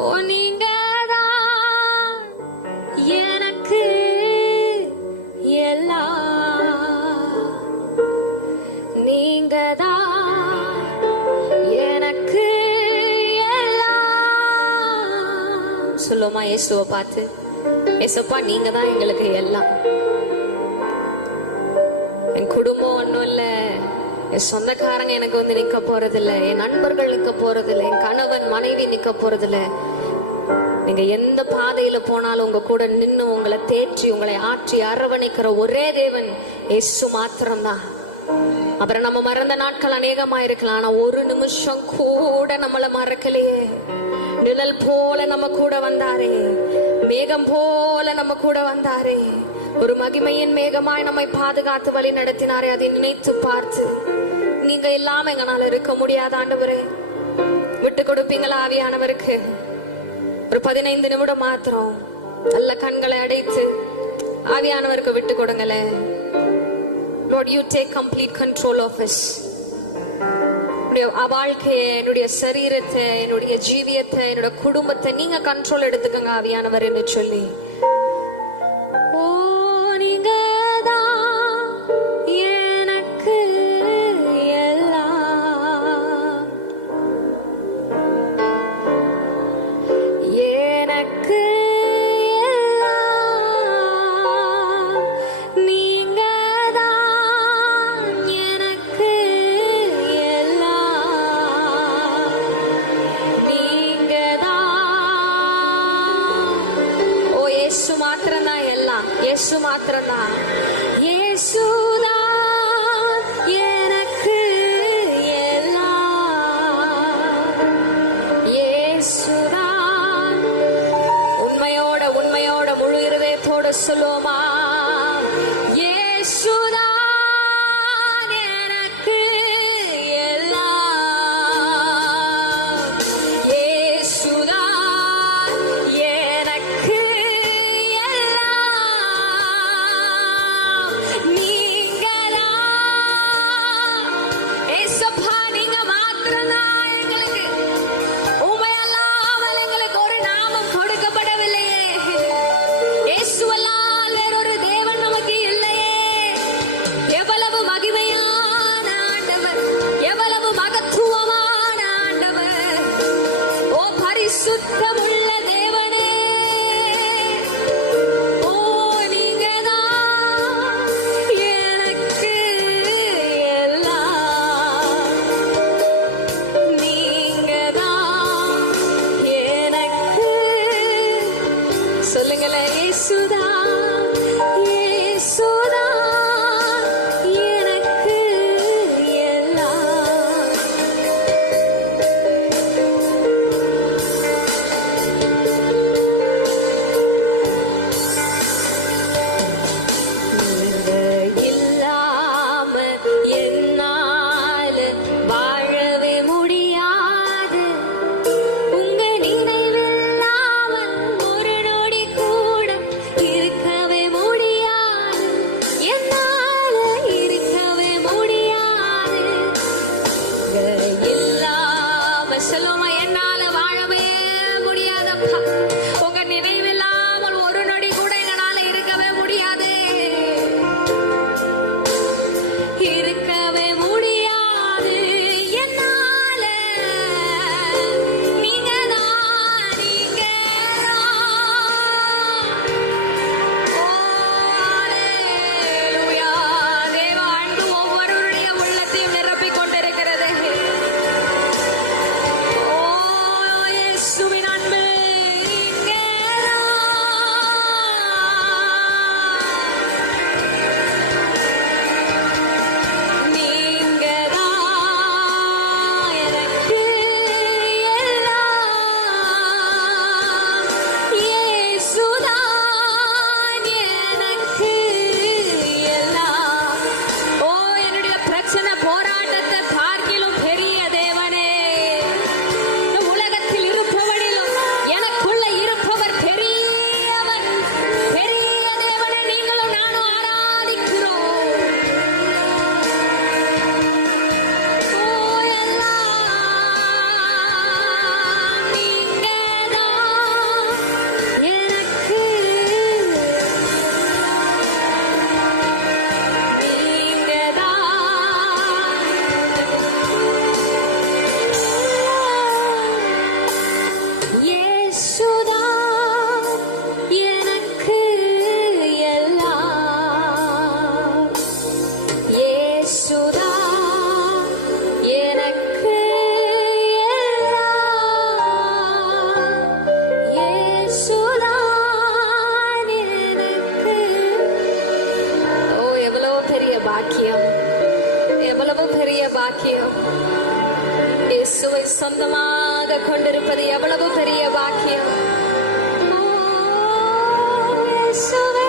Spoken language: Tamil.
ஓ நீங்கதான் எனக்கு எல்லாம், நீங்கதான் எனக்கு எல்லாம். சொல்லுமா இயேசுவை பார்த்து, இயேசுப்பா நீங்க தான் எங்களுக்கு எல்லாம். என் குடும்பம் ஒண்ணும் இல்ல, என் சொந்தக்காரங்க எனக்கு வந்து நிக்க போறதில்ல, என் நண்பர்கள் நிக்க போறதில்ல, என் கணவன் மனைவி நிக்க போறதில்ல. நீங்க எந்த பாதையில போனாலும் உங்க கூட நின்று உங்களை தேற்றி உங்களை ஆற்றி அரவணைக்கிற ஒரே தேவன் இயேசு மாத்திரம்தான். அப்புறம் நம்ம மறந்த நாட்கள் அநேகமா இருக்கலாம், ஆனா ஒரு நிமிஷம் கூட நம்மள மறக்கலையே. நிழல் போல நம்ம கூட வந்தாரே, மேகம் போல நம்ம கூட வந்தாரே, ஒரு மகிமையின் மேகமாய் நம்மை பாதுகாத்து வழி நடத்தினாரே. அதை நினைத்து பார்த்து நீங்க இல்லாம எங்களால இருக்க முடியாத ஆண்டவரே, விட்டு கொடுப்பீங்களா ஆவியானவருக்கு? ஒரு 15 நிமிடம் மாத்திரம் நல்ல கண்களை அடைத்து ஆவியானவருக்கு விட்டு கொடுங்களே. Lord, you take complete control of us. என்னுடைய வாழ்க்கையை, என்னுடைய சரீரத்தை, என்னுடைய ஜீவியத்தை, என்னுடைய குடும்பத்தை நீங்க கண்ட்ரோல் எடுத்துக்கங்க ஆவியானவர் என்று சொல்லி, ஓ நீங்க தான் எனக்கு எல்லாம், எனக்கு இயேசு மாத்திரம்தான், இயேசுதான் எனக்கு எல்லாம், இயேசுதான். உண்மையோட உண்மையோட முழு இருதயத்தோட சொல்லுவோமா, இயேசுதான் எனக்கு எல்லாம், இயேசுதான் எனக்கு சுத்தமுள்ள தேவனே, ஓ நீங்கதான் எனக்கு எல்லாம், நீங்கதான் எனக்கு. சொல்லுங்களேன், இயேசுதான், இயேசுதான் எனக்கு எல்லாம். துணையாக கொண்டிருப்பது எவ்வளவு பெரிய பாக்கியம். ஓ, இயேசுவே.